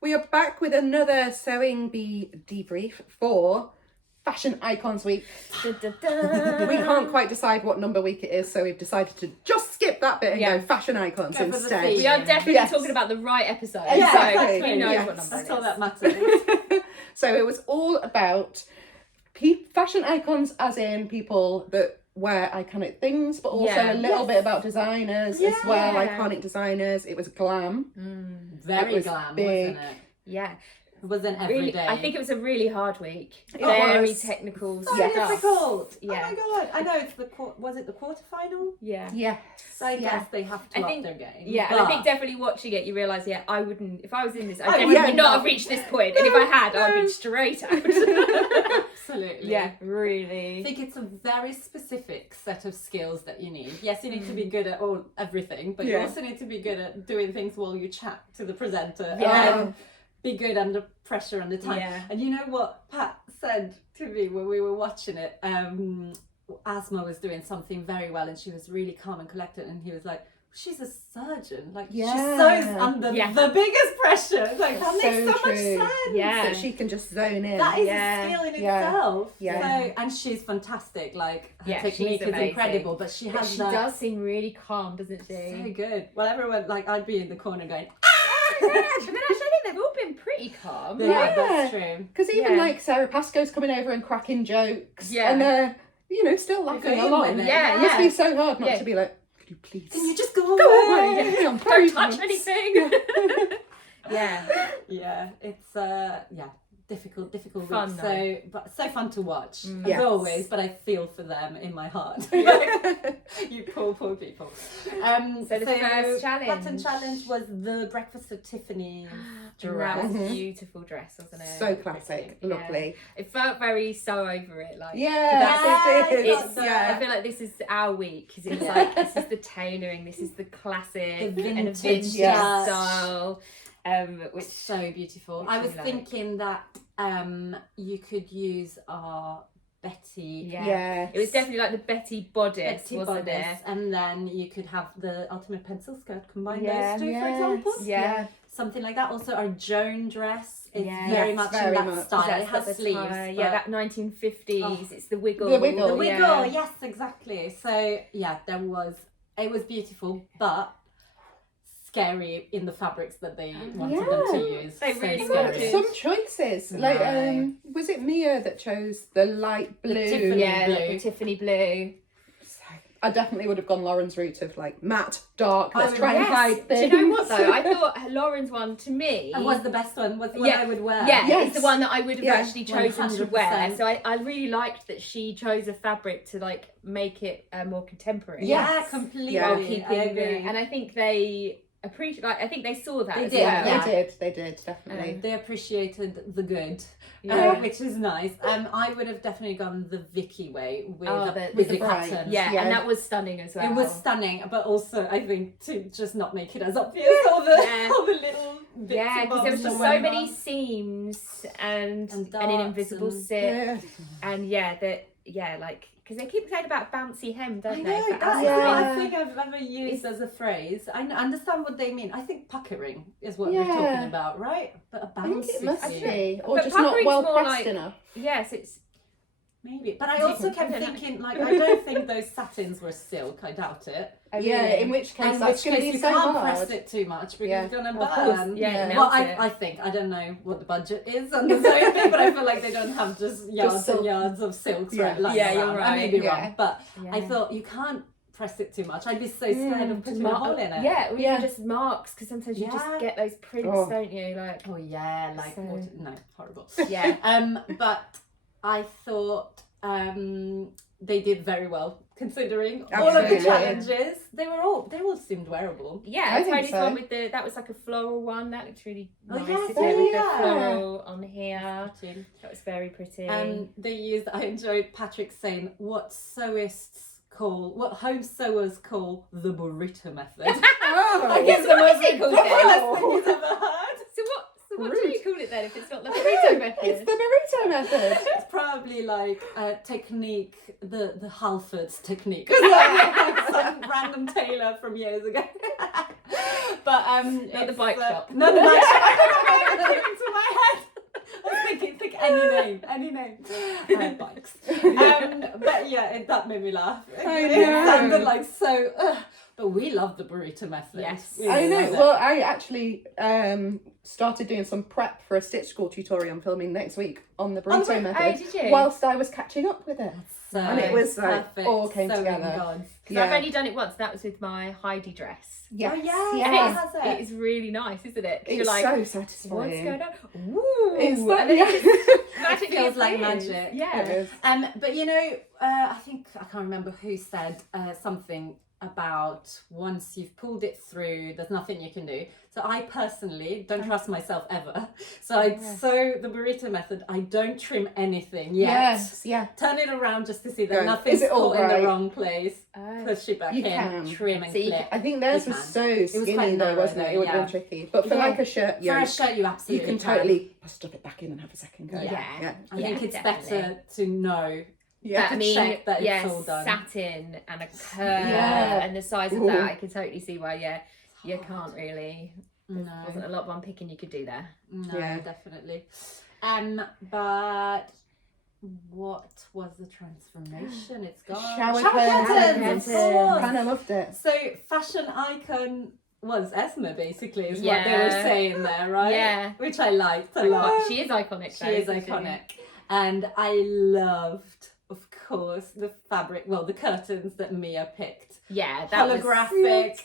We are back with another Sewing Bee debrief for Fashion Icons Week. Da, da, da. We can't quite decide what number week it is, so we've decided to just skip that bit and go Fashion Icons Go for the instead. theme. We are definitely talking about the right episode. Exactly. So who knows Yes. what number it is. That's all that matters. So it was all about fashion icons, as in people that wear iconic things, but also a little bit about designers as well, iconic designers. It was glam. Very It was glam, big. wasn't it? Yeah. It wasn't every Really, day. I think it was a really hard week. It Very was. technical so stuff. difficult. Yeah. Oh my god! I know it's was it the quarterfinal? Yeah. Yes. So I guess they have to I up think- their game. Yeah, and But I think definitely watching it, you realise, I wouldn't, if I was in this, I Oh, definitely yeah, would not no. have reached this point. And if I had, I'd be straight out. absolutely. Yeah, I really. think it's a very specific set of skills that you need. Yes, you need to be good at everything, but you Yeah. also need to be good at doing things while you chat to the presenter. Yeah. And be good under pressure under time. Yeah. And you know what Pat said to me when we were watching it? Asma was doing something very well and she was really calm and collected, and he was like, she's a surgeon. Like, she sews under the biggest pressure. Like, that So makes so much true. sense. Yeah. That she can just zone in. That is Yeah. a skill in Yeah. itself. Yeah. So, and she's fantastic. Like, her Yeah, technique she's is amazing. incredible, but she But has she that. does seem really calm, doesn't So she? good. Well, everyone, like, I'd be in the corner going, I mean, actually, I think they've all been pretty calm. yeah, that's true. Because even Yeah. like Sarah Pascoe's coming over and cracking jokes, Yeah. and they're still laughing going along. with it. Yeah, It must yeah. be so hard not Yeah. to be like, could you please Can you just go go away? away? I'm very Don't touch tense." anything. Yeah. Yeah, it's difficult Fun, week. though. So, but so fun to watch Yes. as always. But I feel for them in my heart. You poor people. So the first challenge. Pattern challenge was the breakfast at Tiffany That dress. was a beautiful dress, wasn't it? So classic, Yeah. lovely. It felt very so over it. Like, Yes, it is. It's, Yeah. I feel like this is our week because it's like this is the tailoring, this is the classic The and vintage vintage touch. style, which It's so beautiful. Which I we was like. thinking that you could use our Betty. yeah. It was definitely like the Betty bodice, Betty wasn't bodice, it? and then you could have the ultimate pencil skirt, combine Yeah. those two, Yes. for example. Yeah. Something like that. Also, our Joan dress is Yes, very much very in that much. style. It That's got has the sleeves. tie. but- Yeah, that 1950s. It's the wiggle. The wiggle, the wiggle. Yeah. Yes, exactly. So yeah, it was beautiful, but scary in the fabrics that they wanted them to use. They So really scary. wanted. Some choices, like No. was it Mia that chose the light blue? Tiffany Yeah, blue. like the Tiffany blue. I definitely would have gone Lauren's route of like matte, dark. Let's Oh, try and Yes. hide Do things. you know what though? I thought Lauren's one to me And was the best one. Was the one Yeah. I would wear. Yeah, Yes. it's the one that I would have Yeah, actually chosen to wear. 100%. So I really liked that she chose a fabric to like make it more contemporary. Yeah, Yes. completely. Yeah. While keeping I agree. and I think they appreciate. Like I think they saw that They as did, well. yeah. They did, definitely. They appreciated the good, Yeah. which is nice. I would have definitely gone the Vicky way with, the with the bright. pattern. Yeah, Yeah. and that was stunning as well. It was stunning, but also I think to just not make it as obvious all the Yeah. all the little bits Yeah, and because there was bobs just and so whatnot. many seams and an darts invisible and- zip, Yeah. and like because they keep saying about bouncy hem, don't I they? know, for that's Yeah. not a thing I've ever used as a phrase. I understand what they mean. I think puckering is what we're talking Yeah. about, right? But a I think bouncy it must thing. be, or But just not puckering's well more pressed like- enough. Yes, it's Maybe. But I also kept I don't know. thinking, like, I don't think those satins were silk. I doubt it. Yeah, in which case In that's which going to case be you so can't hard. press it too much because Yeah. it's going to Of course, burn. yeah, it Well, melts it. I think, I don't know what the budget is on the sewing thing, but I feel like they don't have just yards silk. and yards of silks Yeah. lying Yeah, you're around. right. I may be Yeah. wrong, but Yeah. I thought you can't press it too much. I'd be so scared of putting a hole in it. Yeah, or Yeah. even just marks because sometimes you just Yeah. get those prints, Oh. don't you? Like Oh yeah, like So- no, horrible. yeah, But I thought they did very well considering all of the Absolutely. challenges. They all seemed wearable. yeah. I think Tidy's so. one with that was like a floral one. That looked really Oh, nice. yes, isn't it? With yeah. the floral on here. Pretty. That was very pretty. They used. I enjoyed Patrick saying what home sewers call the burrito method. Oh, I guess what the most is it called ridiculous then? thing he's ever heard. So what do Rude. you call it then if it's not the burrito method? it's the burrito method. It's probably like a technique, the Halfords technique. Some random tailor from years ago. But Not the bike shop. Not the bike shop. I don't know why it came into my head. I was thinking, think any name. Bikes. But yeah, that made me laugh. It sounded like so. But we love the burrito method. Yes. I know. Well, I actually started doing some prep for a Stitch School tutorial I'm filming next week on the burrito method. Oh, did you? Whilst I was catching up with it. So And it was like, perfect. all came so together. Because I've only done it once. That was with my Heidi dress. Yes. Oh, yeah. Yes. And How has it? it is really nice, isn't it? 'Cause It's you're like, so what's satisfying. going on? Ooh. It's And then it just magically feels like appears. magic. Yeah. It is. But you know, I think I can't remember who said something about once you've pulled it through, there's nothing you can do. So I personally don't trust myself ever. So so the burrito method, I don't trim anything yet. Yes, yeah. Turn it around just to see that Go, nothing's is it all caught in right? the wrong place. Oh. Push it back You in, can. trim and So you clip. I think theirs You was can. so was skinny quite though, narrow wasn't it? though, It would have yeah. been tricky. But for Yeah. like a shirt, For a yeah, shirt, you you absolutely can totally stuff it back in and have a second go. Yeah. I think it's definitely. better to know. Yeah. But I to mean, check that it's yes, all done. satin and a curve Yeah. and the size of Ooh. that, I can totally see why. Yeah, you can't really. There No. wasn't a lot of one picking you could do there. No, Yeah. definitely. But what was the transformation? It's gone. Shower curtains, curtains. of course. And I loved it. So fashion icon was Esme, basically, is what they Yeah. were saying there, right? Yeah. Which I liked a lot. She is iconic. She though, is isn't iconic. And I loved, of course, the fabric, well, the curtains that Mia picked. Yeah, that was. Holographic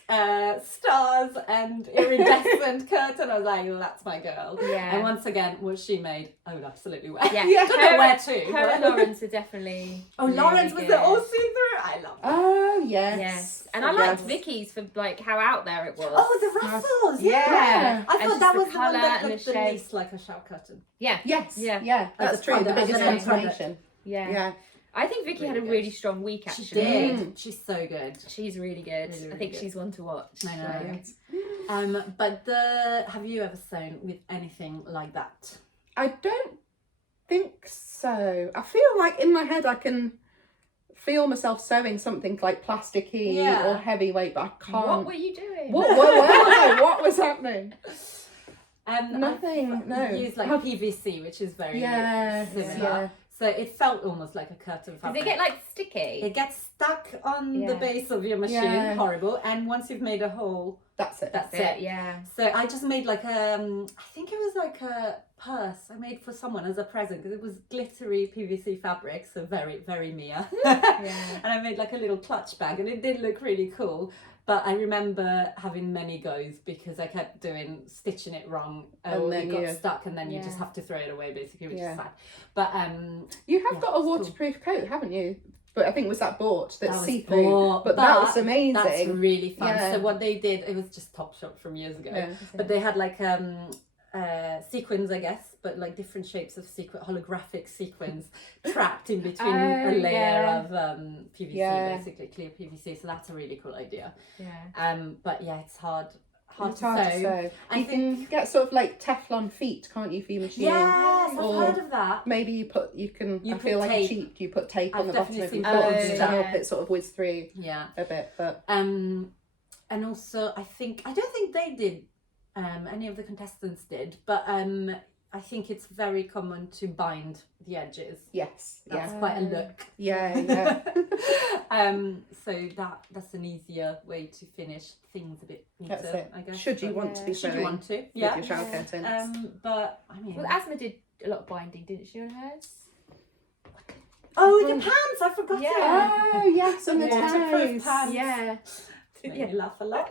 stars and iridescent curtain. I was like, well, that's my girl. Yeah. And once again, what she made, I would absolutely wear. Yeah, Yeah. Don't know where to. Her and but- Lawrence are definitely. Oh, really Lawrence was good. it all see through? I love that. Oh, yes. Yes, and I Yes. liked Vicky's for like how out there it was. Oh, the Ruffles. Yeah. Yeah. I And thought just that the was the one colour that and looked the the shape. least like a shower curtain. Yeah, Yes. Yeah. Yeah. As That's a true. The product, biggest as an end transformation. yeah. Yeah. I think Vicky had a Really really good. strong week. She Actually, did. She's so good. She's really good. Really, I really think good. she's one to watch. I know. Yeah. But have you ever sewn with anything like that? I don't think so. I feel like in my head I can feel myself sewing something like plasticky Yeah. or heavyweight, but I can't. What were you doing? What was happening? Nothing, I've no. used like How- PVC, which is very Yes, similar. yeah. So it felt almost like a curtain Does fabric. it get like sticky? It gets stuck on the Yeah. base of your machine, Yeah. horrible. And once you've made a hole, That's it. that's it. it. Yeah. So I just made like I think it was like a purse I made for someone as a present because it was glittery PVC fabric, so very, very Mia. Yeah. And I made like a little clutch bag and it did look really cool. But I remember having many goes because I kept stitching it wrong And or then it got you- stuck and then you Yeah. just have to throw it away basically, which Yeah. is sad. But You have Yeah, got a it's cool. waterproof coat, haven't you? But I think was that bought that's that was see-through. bought, But that was amazing. That's really fun. Yeah. So what they did, it was just Topshop from years ago. Yeah. But they had like sequins, I guess, but like different shapes of holographic sequins trapped in between Oh, a layer yeah. of PVC, Yeah. basically clear PVC. So that's a really cool idea. Yeah. But yeah, it's hard It's to hard sew. to sew. I You think- can get sort of like Teflon feet, can't you, for your machine? Yes, I've Or heard of that. maybe you can. You I put feel like tape. cheap. You put tape I've on the bottom definitely of your seen foot photos to of help that. it sort of whiz through Yeah. a bit. But And also, I don't think they did. Any of the contestants did, but I think it's very common to bind the edges. yes, That's yeah, quite a look. yeah, yeah. So that's an easier way to finish things a bit neater, That's it. I guess. Should you But- want to be Should sewing you want to? with Yeah. your shower Yeah. curtains? But I mean, Well, Asma did a lot of binding, didn't she, on hers? oh, the pants! I forgot. Yeah. Oh yes, and the Waterproof ties. pants. Yeah. Made me laugh a lot.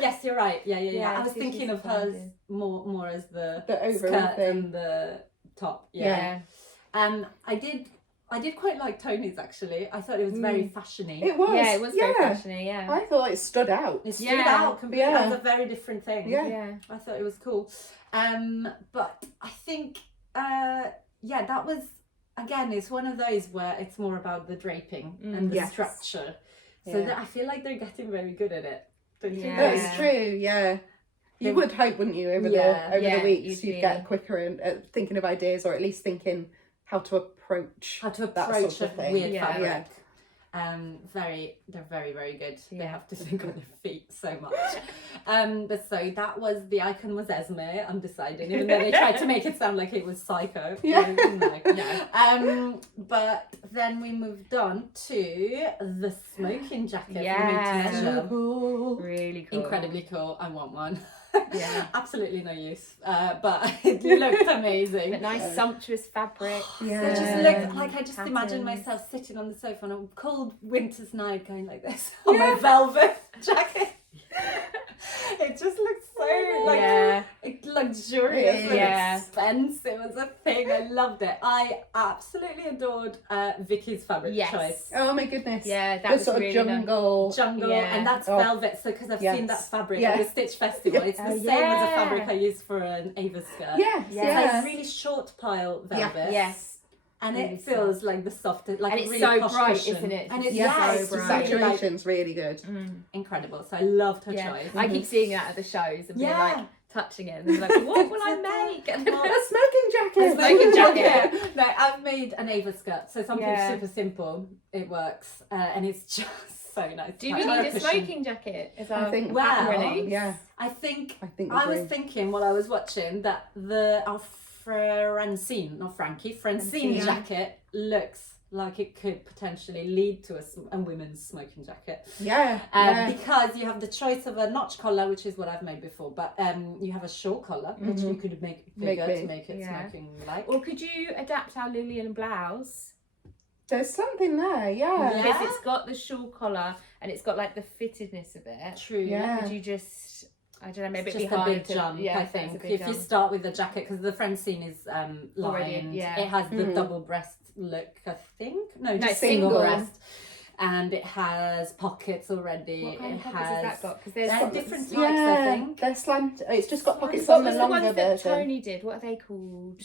Yes, you're right. Yeah. Yeah, I was so thinking she's of hers binding. more as the The overall skirt thing. and the top. Yeah. I did quite like Tony's actually. I thought it was very fashiony. It was. Yeah, it was very fashiony, yeah. I thought it stood out. It stood Yeah. out completely Yeah. as a very different thing. Yeah. Yeah. I thought it was cool. But I think that was again, it's one of those where it's more about the draping and the Yes. structure. So Yeah. that I feel like they're getting very good at it. Don't you Yeah. think? That's true. Yeah. You They- would hope, wouldn't you, over Yeah. the Yeah, weeks, you'd you'd get quicker in thinking of ideas, or at least thinking how to approach How to that approach sort of a thing. weird Yeah. fabric. They're very, very good. They Yeah. have to think on their feet so much. But so that was, the icon was Esme, I'm deciding, even though they tried to make it sound like it was Psycho. Yeah. No. But then we moved on to the smoking jacket. Yeah. For me to measure. Cool. Really cool. Incredibly cool. I want one. Yeah. Absolutely no use. But it looked amazing. But nice sumptuous fabric. Yeah. It just looked like, I just imagine Patterns. myself sitting on the sofa on a cold winter's night going like this on my velvet jacket. It just looked so luxurious and Yeah. expensive. It was a thing. I loved it. I absolutely adored Vicky's fabric Yes. choice. Oh my goodness. Yeah, that The was sort of really nice. jungle. Yeah. And that's Oh. velvet, so because I've seen that Yes. fabric Yeah. at the Stitch Festival, it's the Oh, same as a yeah. fabric I use for an Ava skirt. Yes, Yeah. It's yes. like really short pile velvet. Yes. And Really it feels like the softest, like And a it's really so posh bright, cushion. isn't it? And it's Yes, yeah, so it's bright. really, like, saturation's really good. incredible. So I loved her Yeah. choice. I keep seeing that at the shows and being Yeah. like touching it and being like, what will I make? A smoking jacket. A smoking jacket. jacket. No, I've made an Ava skirt, so something Yeah. super simple. It works, and it's just so nice. Do we Like, need a cushion. smoking jacket as our I think. Wow. release? Yeah. I think I think. I we was do. thinking while I was watching that our Francine, not Frankie, Francine Francine. jacket looks like it could potentially lead to a women's smoking jacket. Yeah. Yeah. Because you have the choice of a notch collar, which is what I've made before, but you have a short collar, which you could make bigger big. to make it Yeah. smoking like. Or could you adapt our Lillian blouse? There's something there. Yeah. Yeah. Because it's got the shawl collar and it's got like the fittedness of it. True. Yeah. Could you just, I don't know, maybe It's it'd just be a hard big to, jump, yeah, I that's a think. big If you jump. start with the jacket, because the Francine is Already, lined, yeah. it has the Mhm. double breast look, I think. No, No, just single single. breast. And it has pockets already. What kind It of pockets has that got? Because there's They're some- different types, Yeah. I think. They're slant. It's just got pockets What on the was the longer ones that version. Tony did? What are they called?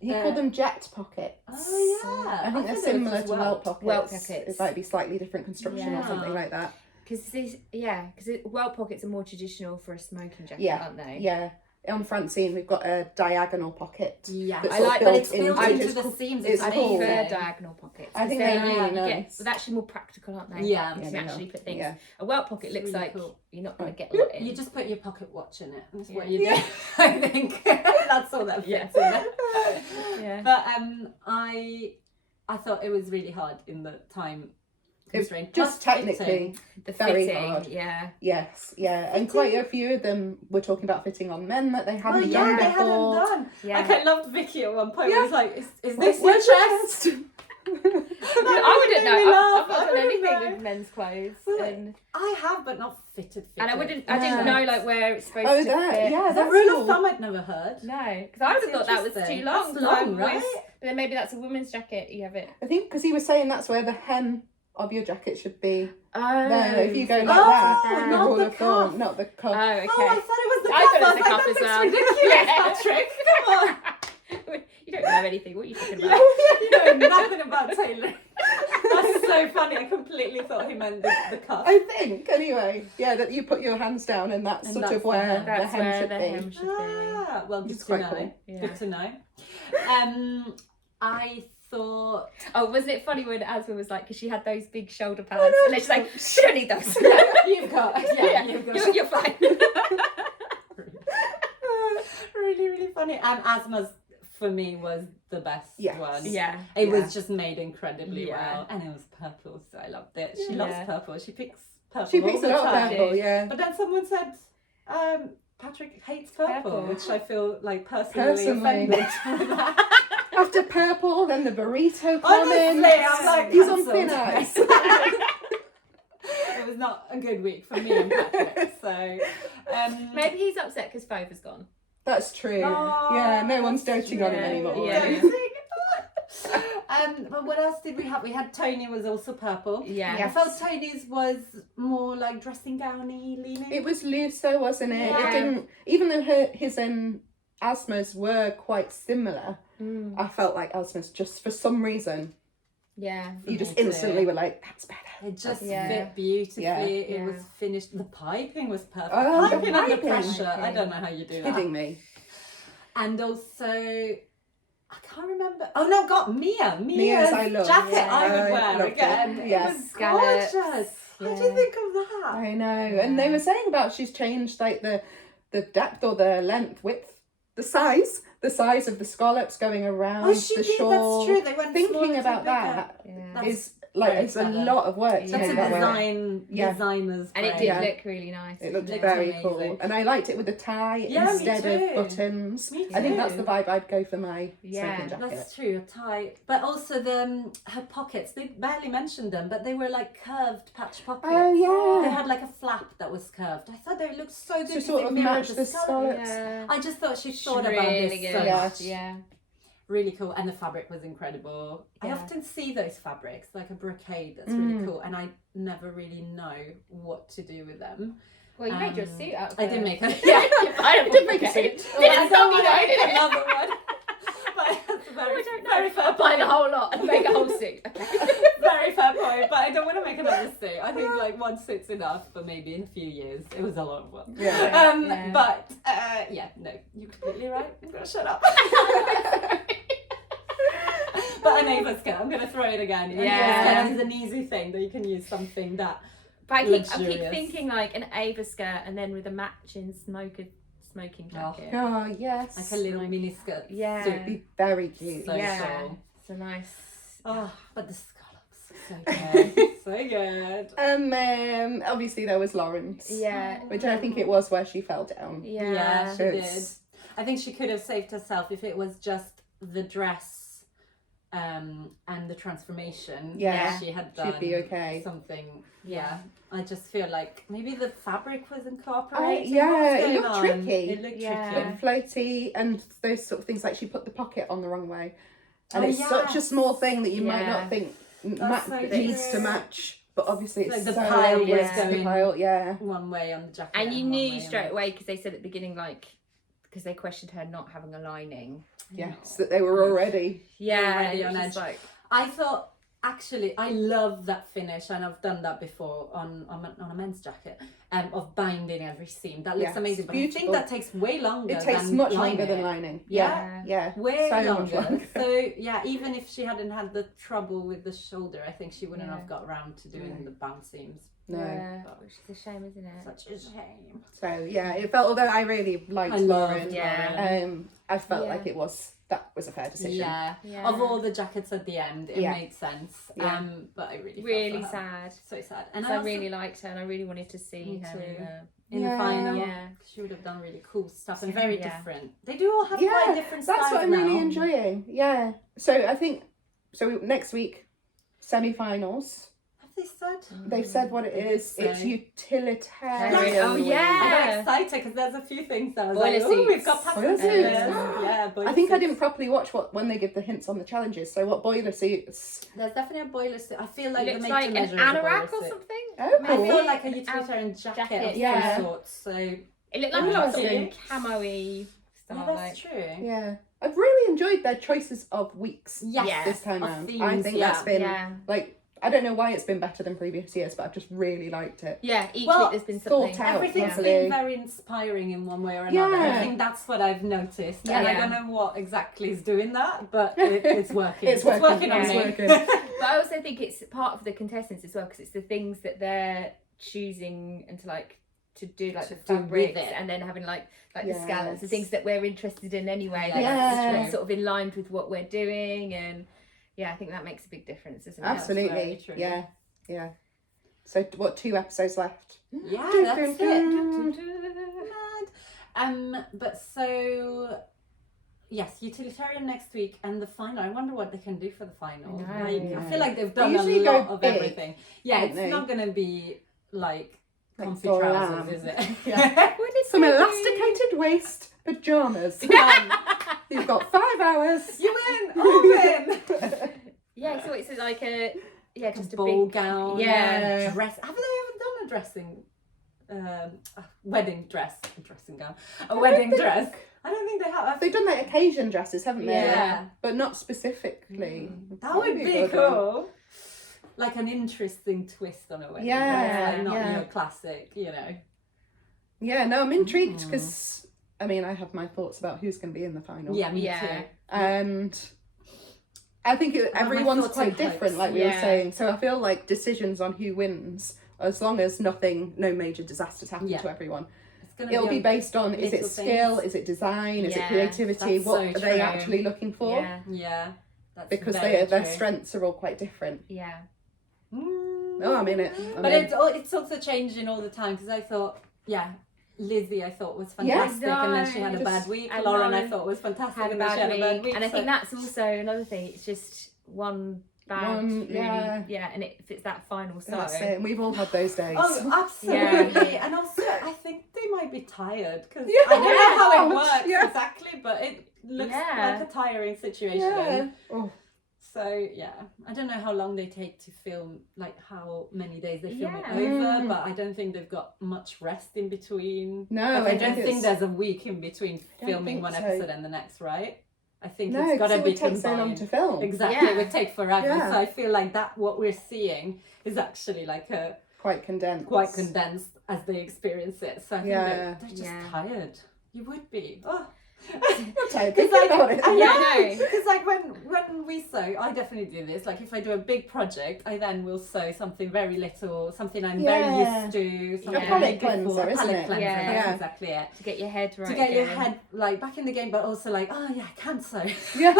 He called them jet pockets. Oh, yeah. I think they're thought it was similar just to welt pockets. Welt pockets. It might be slightly different construction or Yeah. something like that. Because these, because welt pockets are more traditional for a smoking jacket, Yeah. aren't they? Yeah. On Francine, we've got a diagonal pocket. Yeah, That's I sort of like, but built it's built into- into it's the cool. seams. It's I cool. prefer amazing. diagonal pockets. I think They they're really you get- nice. they're actually more practical, aren't they? Yeah. You Yeah, can they actually are. put things. Yeah. A welt pocket It's looks really like cool. you're not going to get a lot in. You just put your pocket watch in it. That's what Yeah. you do. I think that's all that fits Yeah. in there. Yeah. But I thought it was really hard in the time constraint. Just Plus technically, fitting. The very fitting, hard. yeah. yes, yeah. And quite a few of them were talking about fitting on men that they Well, hadn't yeah, done they before. hadn't done. Yeah. Like I loved Vicky at one point. Yeah. It was like, is this your Where's your chest? I wouldn't know. made me I've laugh. not I done wouldn't anything know. with men's clothes, Well, and I have, but not fitted. I fitted. I didn't Yeah. know like where it's supposed Oh, to that, fit. yeah, The that's rule cool. of thumb I'd never heard. No, because I would have thought that was interesting. too long. That's 'cause I've long, always- right? But then maybe that's a woman's jacket. You have it. I think because he was saying that's where the hem of your jacket should be. Oh, No, if you go like Oh, that, not rule the of thumb, cuff. not the cuff. Oh, okay. Oh, I thought it was the I cuff. thought it was I the was cuff like, as that well. looks ridiculous, Yeah. Patrick. Come on. You don't know anything. What are you talking You about? know nothing about tailoring. That's so funny. I completely thought he meant the cuff. I think, anyway, yeah, that you put your hands down and that's And sort that's of the where hem. the That's hem where should the be. hem should be. Ah, well, good It's to quite know. cool. Yeah. Good to know. I thought. Oh, wasn't it funny when Asma was like, because she had those big shoulder pads, and then she's like, "We don't need those. You've got. Yeah, you've got. You're fine." Really, really funny. And Asma's for me was the best Yes. one. Yeah. It Yeah. was just made incredibly Yeah. well, and it was purple, so I loved it. She Yeah. loves purple. She picks purple. She all picks a the lot of time. purple, yeah. But then someone said, Patrick hates purple, Purple. which I feel like personally Personally. offended. After purple, then the burrito comments. Honestly, I'm like, He's on cancelled. thin ice. It was not a good week for me and Patrick, so Maybe he's upset because Fova's gone. That's true. Oh, yeah, no one's that's doting on him true. anymore. Yeah. Doting. But what else did we have? We had Tony was also purple. Yeah. I Yes. felt Tony's was more like dressing gowny leaning. It was looser, wasn't it? Yeah. It didn't, even though his asthmas were quite similar, Mm. I felt like asthmas just for some reason, Yeah. you just Me too. instantly were like, that's better. It just Yeah. fit beautifully. Yeah. It Yeah. was finished. The piping was perfect. Oh, the piping under piping. pressure. I don't know how you do that. Kidding me. And also, I can't remember. Oh no, got Mia's I love. jacket I would I wear loved again. it. It Yes. was Scallops. gorgeous. How do Yeah. you think of that? I know. And they were saying about she's changed like the depth or the length, width, the size of the scallops going around Oh, she the did. shawl. That's true. They went Thinking smaller to about bigger. that Yeah. That's is like very it's clever. a lot of work to That's make a that work. designer's And it brain. did Yeah. look really nice. It looked Looked very amazing. cool, and I liked it with the tie Yeah, me instead too. of buttons. Me I think that's too. the vibe I'd go for my Yeah. smoking jacket. That's true, a tie. But also her pockets, they barely mentioned them, but they were like curved patch pockets. Oh They yeah, had like a flap that was curved. I thought they looked so good. to because sort they of mirrored match the scallops. Yeah. I just thought she She's thought about really this good. so Yeah. much. Yeah. Really cool. And the fabric was incredible. I Yeah. often see those fabrics, like a brocade that's Mm. really cool, and I never really know what to do with them. Well, you made your suit out of I did it. make it. Yeah, I did make a okay. suit. Well, I Didn't don't stop me want to though, make did it? another one. But that's a Oh, very, I don't know. very fair Buy the point. whole lot and make a whole suit. Okay. Very fair point, but I don't want to make another suit. I think like one suit's enough, but maybe in a few years. It was a lot of work. Yeah. Yeah. But yeah, no, you're completely right. I'm gonna shut up. But an Ava skirt, I'm gonna throw it again. An Ava Yeah. skirt is an easy thing that you can use something that. But I keep Luxurious. thinking like an Ava skirt and then with a matching smoking jacket. Oh yes, Like a little mini skirt. Yeah. suit. be very cute. So Yeah. cool. It's a nice. Oh, but the scallops, so good, so good. Obviously there was Lawrence. Yeah. Which I think it was where she fell down. Yeah. she did. It's- I think she could have saved herself if it was just the dress and the transformation. Yeah. She had done She'd be okay. something. Yeah. I just feel like maybe the fabric was incorporated. It looked tricky. It looked Yeah. tricky. Floaty and those sort of things, like she put the pocket on the wrong way, and Oh, it's such a yes. small thing that you might Yeah. not think That's so needs to true. match, but obviously it's Like the so pile was yes, the going- pile, yeah. One way on the jacket. And you one knew way straight on away because they said at the beginning, like, because they questioned her not having a lining. Yes, that they were already. Yeah, Already it on was edge. just like, I thought, actually, I love that finish, and I've done that before on a men's jacket, of binding every seam. That looks Yes, amazing, but I beautiful. think that takes way longer. It takes than much lining. longer than lining. Yeah. Yeah, Way so longer. much longer. So yeah, even if she hadn't had the trouble with the shoulder, I think she wouldn't Yeah. have got around to doing No. the bound seams. No. yeah, which is a shame, isn't it? Such a shame. So yeah, it felt, although I really liked I loved Lauren, Yeah. I felt Yeah. like that was a fair decision. Yeah. Yeah. Of all the jackets at the end, it Yeah. made sense. Yeah. But I really felt Really for her. sad. So sad. And And I I also, really liked her and I really wanted to see Me her too. in in Yeah. the final, Yeah. she would have done really cool stuff and very Yeah. different. They do all have quite different styles that's what I'm now. really enjoying. Yeah. So I think next week, semi-finals. Have they said? They've said what it They did is. It's say. utilitarian. Oh, week. yeah. I got excited because there's a few things that I was Boiler like, oh, we've suits. got Boiler patterns. suits. Yeah, boiler I think I suits. didn't properly watch when they give the hints on the challenges. So what boiler suits? There's definitely a boiler suit. I feel like It the looks made like to an measure is a boiler anorak or suit. something. Oh, I cool. feel like a utilitarian jacket of Yeah. some sort. So It looked like Yeah. a sort of camo-y yeah, style. that's Like, true. Yeah. I've really enjoyed their choices of weeks Yes. Yeah. this time Of round. I themes, think yeah. that's been yeah. like, I don't know why it's been better than previous years, but I've just really liked it. Yeah, each Well, week there's been something. thought out. Everything's properly. been very inspiring in one way or another. Yeah. I think that's what I've noticed. And I Yeah. don't know what exactly is doing that, but it's working. It's working. on It's me. working. But I also think it's part of the contestants as well because it's the things that they're choosing and to do like To the do with fabrics it. and then having like the Yes. scallops, the things that we're interested in anyway. Yeah, Like that's it's true. sort of in line with what we're doing, and yeah, I think that makes a big difference, doesn't it? very Absolutely. true. Yeah. Yeah. So what, 2 episodes left? Yeah, Dun, that's dun, it. Mad. But so yes, utilitarian next week and the final. I wonder what they can do for the final. I know. Like, I feel like they've They done a usually go lot of big, everything. Yeah, don't it's they? not gonna be like comfy Dora trousers, Lamb. is it? Yeah. What did Some they do? elasticated waist pajamas. You've got 5 hours. You win! All win! Yeah, so it's like just a ball big gown. Yeah. Dress. Have they ever done a dressing? Wedding dress. A dressing gown. A wedding think- dress. I don't think they have. They've done like occasion dresses, haven't they? Yeah. But not specifically. That would be a good one. cool. Like an interesting twist on a wedding Yeah, dress. Like not yeah. your classic, you know. Yeah, no, I'm intrigued because I mean, I have my thoughts about who's going to be in the final. Yeah, me Yeah. too. And I think everyone's thoughts quite and different, hopes. like we were Yeah. saying. So I feel like decisions on who wins, as long as no major disasters happen Yeah. to everyone, It's gonna it'll be based on, is it little skill, things. is it design, is it Yeah, creativity, that's what so are they true. actually looking for? Yeah. Yeah. That's Because very their true. strengths are all quite different. Yeah. Oh, I'm in it. But it's also changing all the time, because I thought, Lizzie I thought was fantastic, and then she had a Just- bad week. and Lauren I Lauren thought was fantastic, Had a and then she had a bad week. and I so- think that's also another thing. It's just one bad, really, and if it's that final That's so. it. And we've all had those days. Oh, absolutely. And also, I think they might be tired, because Yeah. I don't know how it Yeah. works Yeah. exactly, but it looks Yeah. like a tiring situation. Yeah. Oh, So I don't know how long they take to film, like how many days they film Yeah. it over, but I don't think they've got much rest in between. no, I don't it's- think there's a week in between don't filming think one so. episode and the next, right? I think No, it's got to because it be would take so long combined. to film. Exactly, Yeah. it would take forever. Yeah. So I feel like that what we're seeing is actually like a Quite condensed. quite condensed as they experience it. So I think Yeah. they're just Yeah. tired. You would be. Oh. I'm tired Because thinking about it. I know. Because like when we sew, I definitely do this. Like if I do a big project, I then will sew something very little, something I'm very Yeah. used to. Something A I've palette made before. cleanser, isn't Palette it? cleanser, Yeah. that's Yeah. exactly it. To get your head right. To get your again. head like back in the game, but also like, oh yeah, I can sew. Yeah.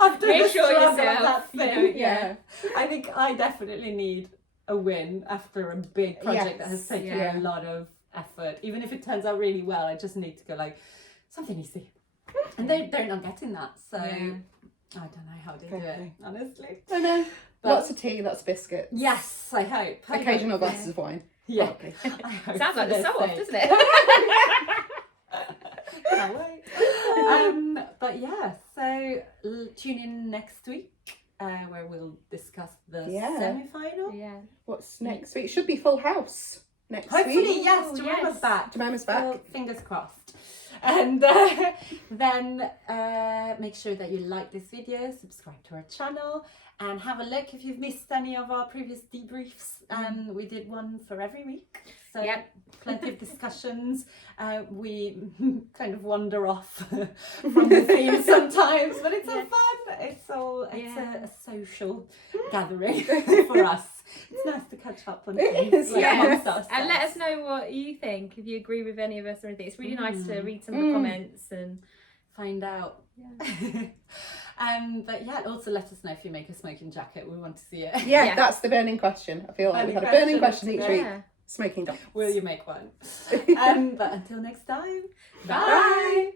I've done the Reassure struggle of yourself, that you know, thing. Yeah. I think I definitely need a win after a big project that has Yes. taken Yeah. a lot of effort. Even if it turns out really well, I just need to go like something easy. And they're not getting that, so Yeah. I don't know how they do it, Okay. honestly. I know. But- Lots of tea, lots of biscuits. Yes, I hope. Occasional glasses of wine. Yeah. Probably. I hope Sounds like for the their so off, sake. doesn't it? Can't wait. But yeah, so tune in next week where we'll discuss the Yeah. semi-final. Yeah. What's next week? Should be Full House next Hopefully, week. yes, Oh, Jemima's yes. back. Jemima's back. Well, fingers crossed. And then make sure that you like this video, subscribe to our channel, and have a look if you've missed any of our previous debriefs. We did one for every week, so Yep. plenty of discussions. We kind of wander off from the theme sometimes, but it's all fun. It's a social gathering for us. It's nice to catch up on It things is, like yeah. amongst ourselves. And let us know what you think, if you agree with any of us or anything. It's really nice to read some of the Mm. comments and Find out. Yeah. But yeah, also let us know if you make a smoking jacket. We want to see it. Yeah, Yeah. that's the burning question. I feel like we Burning had a burning question question each today. week. yeah. Smoking jackets. Will you make one? But until next time, Bye. bye.